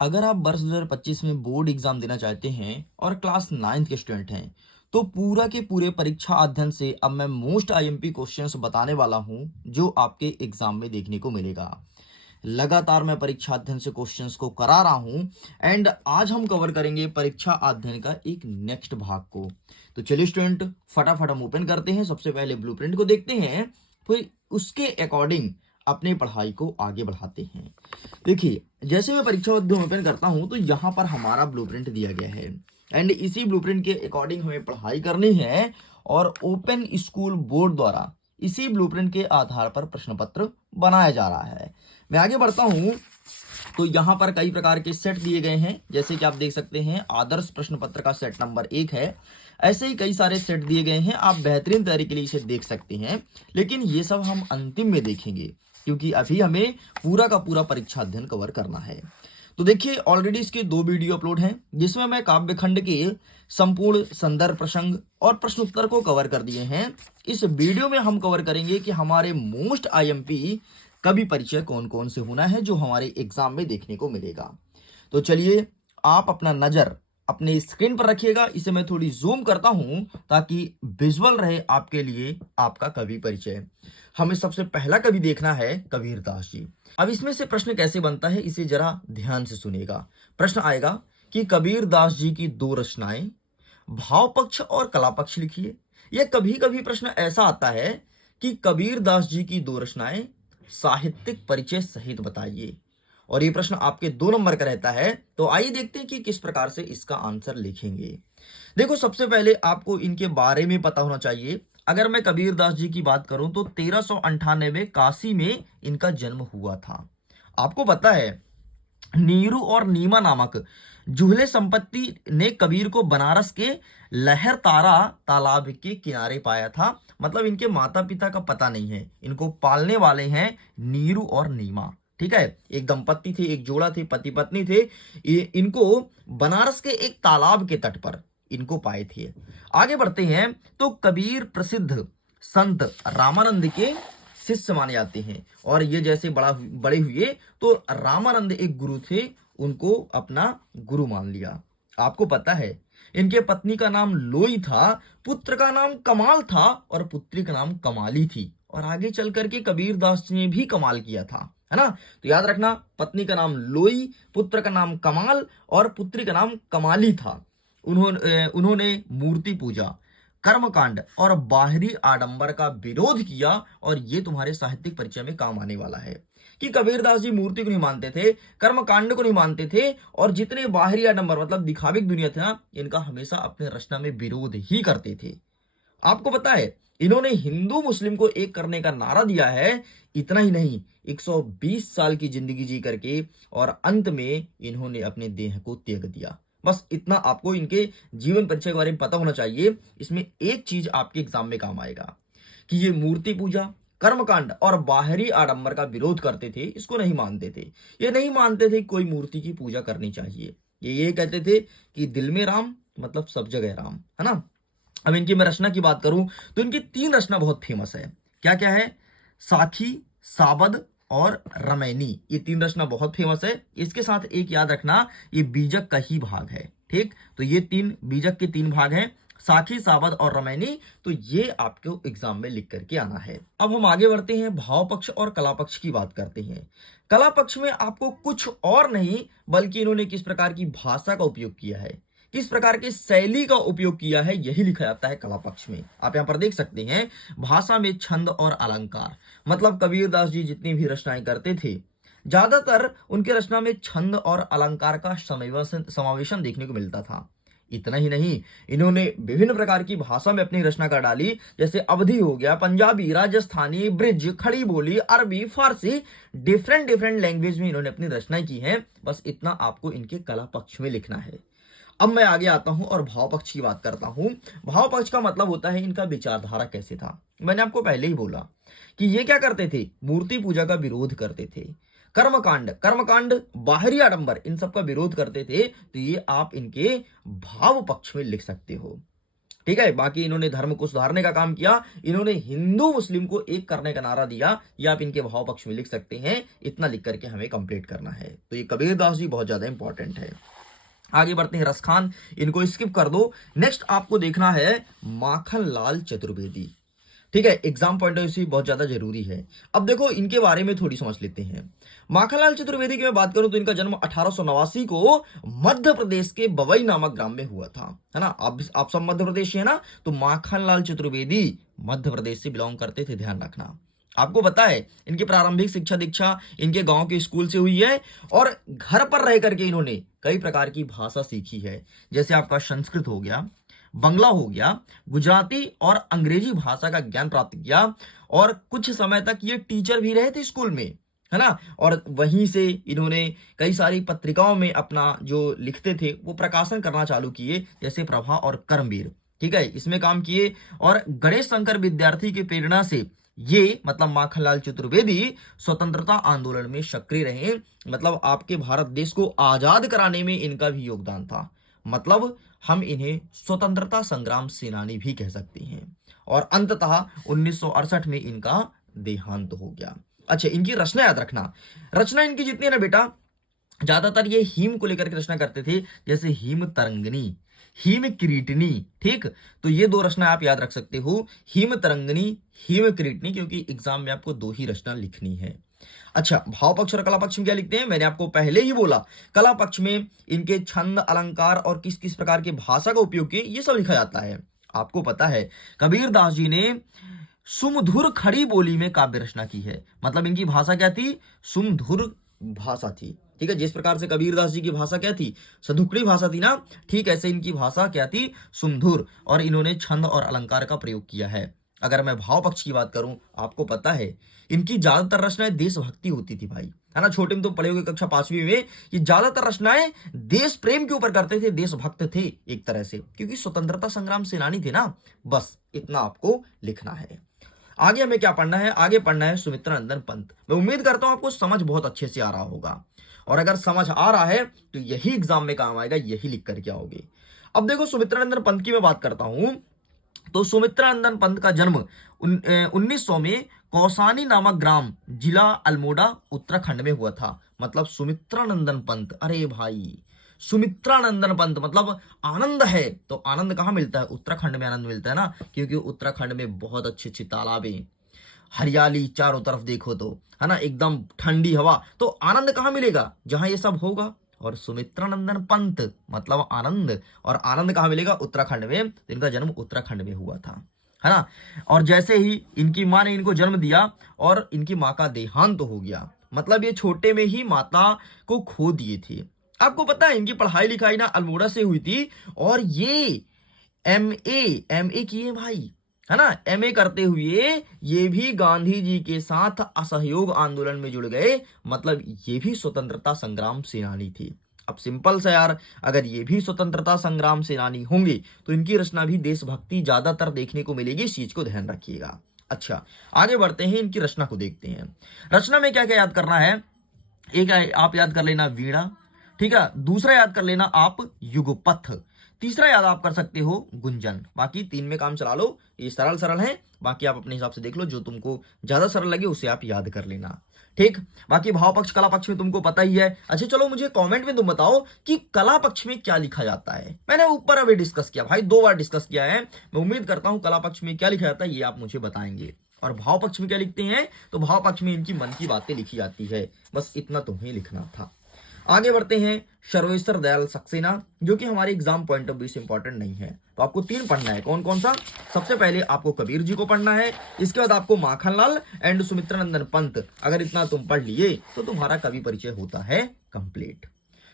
अगर आप वर्ष 2025 में बोर्ड एग्जाम देना चाहते हैं और क्लास 9th के स्टूडेंट हैं, तो पूरा के पूरे परीक्षा अध्ययन से अब मैं मोस्ट आईएमपी क्वेश्चंस बताने वाला हूं, जो आपके एग्जाम में देखने को मिलेगा। लगातार मैं परीक्षा अध्ययन से क्वेश्चंस को करा रहा हूं एंड आज हम कवर करेंगे परीक्षा अध्ययन का एक नेक्स्ट भाग को। तो चलिए स्टूडेंट, फटाफट हम ओपन करते हैं। सबसे पहले ब्लूप्रिंट को देखते हैं, फिर उसके अकॉर्डिंग अपनी पढ़ाई को आगे बढ़ाते हैं। देखिए, जैसे मैं परीक्षा अध्ययन ओपन करता हूं तो यहाँ पर हमारा ब्लूप्रिंट दिया गया है एंड इसी ब्लूप्रिंट के अकॉर्डिंग हमें पढ़ाई करनी है और ओपन स्कूल बोर्ड द्वारा इसी ब्लूप्रिंट के आधार पर प्रश्न पत्र बनाया जा रहा है। मैं आगे बढ़ता हूं तो यहाँ पर कई प्रकार के सेट दिए गए हैं, जैसे कि आप देख सकते हैं आदर्श प्रश्न पत्र का सेट नंबर 1 है। ऐसे ही कई सारे सेट दिए गए हैं, आप बेहतरीन तैयारी के लिए इसे देख सकते हैं, लेकिन ये सब हम अंतिम में देखेंगे क्योंकि अभी हमें पूरा का पूरा परीक्षा अध्ययन कवर करना है। तो देखिए, ऑलरेडी इसके 2 वीडियो अपलोड हैं जिसमें मैं काव्य खंड के संपूर्ण संदर्भ प्रसंग और प्रश्न उत्तर को कवर कर दिए हैं। इस वीडियो में हम कवर करेंगे कि हमारे मोस्ट आईएमपी कवि परिचय कौन कौन से होना है जो हमारे एग्जाम में देखने को मिलेगा। तो चलिए, आप अपना नजर अपने स्क्रीन पर रखिएगा। इसे मैं थोड़ी जूम करता हूं ताकि विजुअल रहे आपके लिए आपका कवि परिचय। हमें सबसे पहला कवि देखना है कबीर दास जी। अब इसमें से प्रश्न कैसे बनता है, इसे जरा ध्यान से सुनिएगा। प्रश्न आएगा कि कबीर दास जी की 2 रचनाएं भाव पक्ष और कला पक्ष लिखिए। यह कभी कभी प्रश्न ऐसा आता है कि कबीर दास जी की 2 रचनाएं साहित्यिक परिचय सहित बताइए, और ये प्रश्न आपके 2 नंबर का रहता है। तो आइए देखते हैं कि किस प्रकार से इसका आंसर लिखेंगे। देखो, सबसे पहले आपको इनके बारे में पता होना चाहिए। अगर मैं कबीर दास जी की बात करूं तो 1398 काशी में इनका जन्म हुआ था। आपको पता है, नीरू और नीमा नामक जुहले संपत्ति ने कबीर को बनारस के लहर तारा तालाब के किनारे पाया था। मतलब इनके माता पिता का पता नहीं है, इनको पालने वाले हैं नीरू और नीमा। ठीक है, एक दंपत्ति थे, एक जोड़ा थे, पति पत्नी थे। इनको बनारस के एक तालाब के तट पर इनको पाए थे। आगे बढ़ते हैं तो कबीर प्रसिद्ध संत रामानंद के शिष्य माने जाते हैं, और ये जैसे बड़े हुए तो रामानंद एक गुरु थे, उनको अपना गुरु मान लिया। आपको पता है, इनके पत्नी का नाम लोई था, पुत्र का नाम कमाल था और पुत्री का नाम कमाली थी। और आगे चल करके कबीर दास ने भी कमाल किया था, है ना। तो याद रखना, पत्नी का नाम लोई, पुत्र का नाम कमाल और पुत्री का नाम कमाली था। उन्होंने मूर्ति पूजा, कर्मकांड और बाहरी आडंबर का विरोध किया, और ये तुम्हारे साहित्यिक परिचय में काम आने वाला है कि कबीरदास जी मूर्ति को नहीं मानते थे, कर्मकांड को नहीं मानते थे, और जितने बाहरी आडंबर मतलब दिखावे की दुनिया थी ना, इनका हमेशा अपने रचना में विरोध ही करते थे। आपको पता है, इन्होंने हिंदू मुस्लिम को एक करने का नारा दिया है। इतना ही नहीं, 120 साल की जिंदगी जी करके और अंत में इन्होंने अपने देह को त्याग दिया। बस इतना आपको इनके जीवन परिचय के बारे में पता होना चाहिए। इसमें एक चीज आपके एग्जाम में काम आएगा कि ये मूर्ति पूजा, कर्मकांड और बाहरी आडंबर का विरोध करते थे, इसको नहीं मानते थे। ये नहीं मानते थे कोई मूर्ति की पूजा करनी चाहिए। ये कहते थे कि दिल में राम मतलब सब जगह राम, है ना। अब इनकी मैं रचना की बात करूं तो इनकी 3 रचना बहुत फेमस है। क्या क्या है? साखी, साबद और रमैनी, ये 3 रचना बहुत फेमस है। इसके साथ एक याद रखना, ये बीजक का ही भाग है। ठीक, तो ये 3 बीजक के 3 भाग हैं, साखी, साबद और रमैनी। तो ये आपको एग्जाम में लिख करके आना है। अब हम आगे बढ़ते हैं, भाव पक्ष और कला पक्ष की बात करते हैं। कला पक्ष में आपको कुछ और नहीं बल्कि इन्होंने किस प्रकार की भाषा का उपयोग किया है, किस प्रकार की शैली का उपयोग किया है, यही लिखा जाता है कला पक्ष में। आप यहां पर देख सकते हैं, भाषा में छंद और अलंकार। मतलब कबीरदास जी जितनी भी रचनाएं करते थे, ज्यादातर उनके रचना में छंद और अलंकार का समावेशन देखने को मिलता था। इतना ही नहीं, इन्होंने विभिन्न प्रकार की भाषा में अपनी रचना कर डाली, जैसे अवधी हो गया, पंजाबी, राजस्थानी, ब्रिज, खड़ी बोली, अरबी, फारसी, डिफरेंट डिफरेंट लैंग्वेज में इन्होंने अपनी रचनाएं की हैं। बस इतना आपको इनके कला पक्ष में लिखना है। अब मैं आगे आता हूं और भाव पक्ष की बात करता हूं। भाव पक्ष का मतलब होता है इनका विचारधारा कैसे था। मैंने आपको पहले ही बोला कि ये क्या करते थे, मूर्ति पूजा का विरोध करते थे। कर्मकांड बाहरी आडंबर, इन सब का विरोध करते थे। तो ये आप इनके भाव पक्ष में लिख सकते हो। ठीक है। बाकी इन्होंने धर्म को सुधारने का काम किया, इन्होंने हिंदू मुस्लिम को एक करने का नारा दिया। ये आप इनके भाव पक्ष में लिख सकते हैं। इतना लिख करके हमें कंप्लीट करना है। तो ये कबीर दास जी बहुत ज्यादा इंपॉर्टेंट है। आगे बढ़ते हैं, रसखान, इनको स्किप कर दो। नेक्स्ट आपको देखना है माखन लाल चतुर्वेदी। ठीक है, एग्जाम पॉइंट ऑफ व्यू से बहुत ज्यादा जरूरी है। अब देखो इनके बारे में थोड़ी समझ लेते हैं। माखनलाल चतुर्वेदी की मैं बात करूं तो इनका जन्म 1889 को मध्य प्रदेश के बवई नामक ग्राम में हुआ था, है ना। आप सब मध्य प्रदेश है ना, तो माखनलाल चतुर्वेदी मध्य प्रदेश से बिलोंग करते थे, ध्यान रखना। आपको पता है इनकी प्रारंभिक शिक्षा दीक्षा इनके गांव के स्कूल से हुई है, और घर पर रह करके इन्होंने कई प्रकार की भाषा सीखी है। जैसे आपका संस्कृत हो गया, बंगला हो गया, गुजराती और अंग्रेजी भाषा का ज्ञान प्राप्त किया, और कुछ समय तक ये टीचर भी रहे थे स्कूल में, है ना। और वहीं से इन्होंने कई सारी पत्रिकाओं में अपना जो लिखते थे वो प्रकाशन करना चालू किए, जैसे प्रभा और कर्मवीर। ठीक है, इसमें काम किए, और गणेश शंकर विद्यार्थी की प्रेरणा से ये मतलब माखनलाल चतुर्वेदी स्वतंत्रता आंदोलन में सक्रिय रहे। मतलब आपके भारत देश को आजाद कराने में इनका भी योगदान था। मतलब हम इन्हें स्वतंत्रता संग्राम सेनानी भी कह सकते हैं। और अंततः 1968 में इनका देहांत हो गया। अच्छा, इनकी रचना याद रखना। रचना इनकी जितनी है ना बेटा, ज्यादातर ये हीम को लेकर के रचना करते थे, जैसे हीम तरंगनी, हीम किरीटनी। ठीक, तो ये दो रचना आप याद रख सकते हो, हीम तरंगनी, हीम किरीटनी, क्योंकि एग्जाम में आपको दो ही रचना लिखनी है। अच्छा, भाव पक्ष और कला पक्ष में क्या लिखते हैं, मैंने आपको पहले ही बोला। कला पक्ष में इनके छंद, अलंकार और किस किस प्रकार की भाषा का उपयोग किए, ये सब लिखा जाता है। आपको पता है कबीर दास जी ने सुमधुर खड़ी बोली में काव्य रचना की है। मतलब इनकी भाषा क्या थी, सुमधुर भाषा थी। ठीक है, जिस प्रकार से कबीरदास जी की भाषा क्या थी, सधुकड़ी भाषा थी ना, ठीक ऐसे इनकी भाषा क्या थी, सुमधुर, और इन्होंने छंद और अलंकार का प्रयोग किया है। अगर मैं भाव पक्ष की बात करूं, आपको पता है इनकी ज्यादातर रचनाएं देशभक्ति होती थी भाई, है ना। छोटे में तो पढ़े हुए कक्षा 5वीं में, ये ज्यादातर रचनाएं देश प्रेम के ऊपर करते थे, देशभक्त थे एक तरह से, क्योंकि स्वतंत्रता संग्राम सेनानी थे ना। बस इतना आपको लिखना है। आगे हमें क्या पढ़ना है, आगे पढ़ना है सुमित्रानंदन पंत। मैं उम्मीद करता हूं आपको समझ बहुत अच्छे से आ रहा होगा, और अगर समझ आ रहा है तो यही एग्जाम में काम आएगा, यही लिख करके आओगे। अब देखो सुमित्रानंदन पंत की मैं बात करता हूं, तो सुमित्रानंदन पंत का जन्म 1900 में कौसानी नामक ग्राम, जिला अल्मोड़ा, उत्तराखंड में हुआ था। मतलब सुमित्रानंदन पंत, अरे भाई सुमित्रानंदन पंत मतलब आनंद है, तो आनंद कहाँ मिलता है, उत्तराखंड में आनंद मिलता है ना, क्योंकि उत्तराखंड में बहुत अच्छी अच्छी तालाबें, हरियाली चारों तरफ देखो तो, है ना, एकदम ठंडी हवा। तो आनंद कहाँ मिलेगा, जहां ये सब होगा। और सुमित्रानंदन पंत मतलब आनंद, और आनंद कहाँ मिलेगा, उत्तराखंड में। तो इनका जन्म उत्तराखंड में हुआ था, है ना। और जैसे ही इनकी माँ ने इनको जन्म दिया और इनकी माँ का देहांत तो हो गया, मतलब ये छोटे में ही माता को खो दिए थे। आपको पता है इनकी पढ़ाई लिखाई ना अल्मोड़ा से हुई थी, और ये एमए किए भाई, है ना। एमए करते हुए ये भी गांधी जी के साथ असहयोग आंदोलन में जुड़ गए। मतलब ये भी स्वतंत्रता संग्राम सेनानी थी। अब सिंपल सा यार, अगर ये भी स्वतंत्रता संग्राम सेनानी होंगे तो इनकी रचना भी देशभक्ति ज्यादातर देखने को मिलेगी, इस चीज को ध्यान रखिएगा। अच्छा, आगे बढ़ते हैं, इनकी रचना को देखते हैं। रचना में क्या क्या याद करना है, एक आप याद कर लेना वीणा, ठीक है। दूसरा याद कर लेना आप युगपथ। तीसरा याद आप कर सकते हो गुंजन। बाकी तीन में काम चला लो, ये सरल सरल है, बाकी आप अपने हिसाब से देख लो, जो तुमको ज्यादा सरल लगे उसे आप याद कर लेना। ठीक, बाकी भाव पक्ष कला पक्ष में तुमको पता ही है। अच्छा चलो मुझे कमेंट में तुम बताओ कि कला पक्ष में क्या लिखा जाता है। मैंने ऊपर अभी डिस्कस किया भाई, 2 बार डिस्कस किया है। मैं उम्मीद करता हूं कला पक्ष में क्या लिखा जाता है ये आप मुझे बताएंगे। और भाव पक्ष में क्या लिखते हैं, तो भाव पक्ष में इनकी मन की बातें लिखी जाती है। बस इतना तुम्हें लिखना था। आगे बढ़ते हैं, सर्वेश्वर दयाल सक्सेना, जो कि हमारे एग्जाम पॉइंट ऑफ व्यू से इंपॉर्टेंट नहीं है। तो आपको 3 पढ़ना है, कौन कौन सा, सबसे पहले आपको कबीर जी को पढ़ना है, इसके बाद आपको माखनलाल एंड सुमित्रानंदन पंत। अगर इतना तुम पढ़ लिए तो तुम्हारा कवि परिचय होता है कंप्लीट।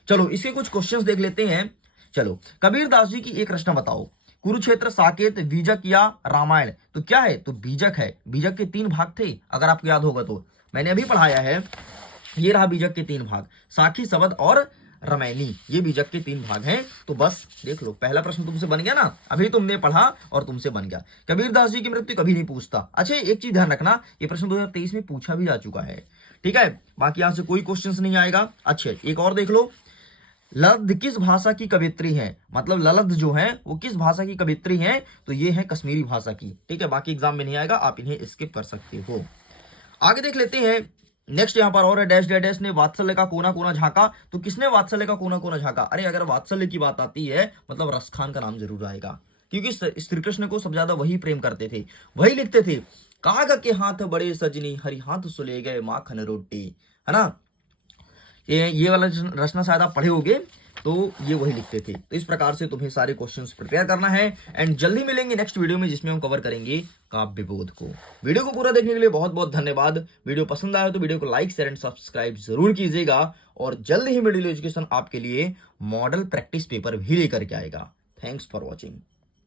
चलो इसके कुछ क्वेश्चंस देख लेते हैं। चलो, कबीर दास जी की एक रचना बताओ, कुरुक्षेत्र, साकेत, बीजक या रामायण। तो क्या है, तो बीजक है। बीजक के 3 भाग थे, अगर आपको याद होगा तो मैंने अभी पढ़ाया है। ये रहा बीजक के 3 भाग, साखी, शबद और रामायणी, ये बीजक के 3 भाग हैं। तो बस देख लो, पहला प्रश्न तुमसे बन गया ना, अभी तुमने पढ़ा और तुमसे बन गया। कबीर दास जी की मृत्यु कभी नहीं पूछता। अच्छा एक चीज ध्यान रखना, ये प्रश्न 2023 में पूछा भी जा चुका है, ठीक है। बाकी यहां से कोई क्वेश्चन नहीं आएगा। अच्छा एक और देख लो, ललद किस भाषा की कवियत्री है? मतलब ललद जो है वो किस भाषा की कवियत्री है? तो ये है कश्मीरी भाषा की। ठीक है, बाकी एग्जाम में नहीं आएगा, आप इन्हें स्किप कर सकते हो। आगे देख लेते हैं। नेक्स्ट यहाँ पर और है, डैश डैश डैश ने वात्सल्य का कोना कोना झांका। तो किसने वात्सल्य का कोना कोना झांका? अरे अगर वात्सल्य की बात आती है मतलब रस खान का नाम जरूर आएगा, क्योंकि श्री कृष्ण को सबसे ज्यादा वही प्रेम करते थे, वही लिखते थे। काग के हाथ बड़े सजनी, हरि हाथ सुले गए माखन रोटी, है ना। ये वाला रचना शायद आप पढ़े होगे, तो ये वही लिखते थे। तो इस प्रकार से तुम्हें सारे क्वेश्चंस प्रिपेयर करना है एंड जल्दी मिलेंगे नेक्स्ट वीडियो में, जिसमें हम कवर करेंगे काव्य बोध को। वीडियो को पूरा देखने के लिए बहुत बहुत धन्यवाद। वीडियो पसंद आया तो वीडियो को लाइक शेयर एंड सब्सक्राइब जरूर कीजिएगा, और जल्द ही मिडिल एजुकेशन आपके लिए मॉडल प्रैक्टिस पेपर भी लेकर के आएगा। Thanks for watching.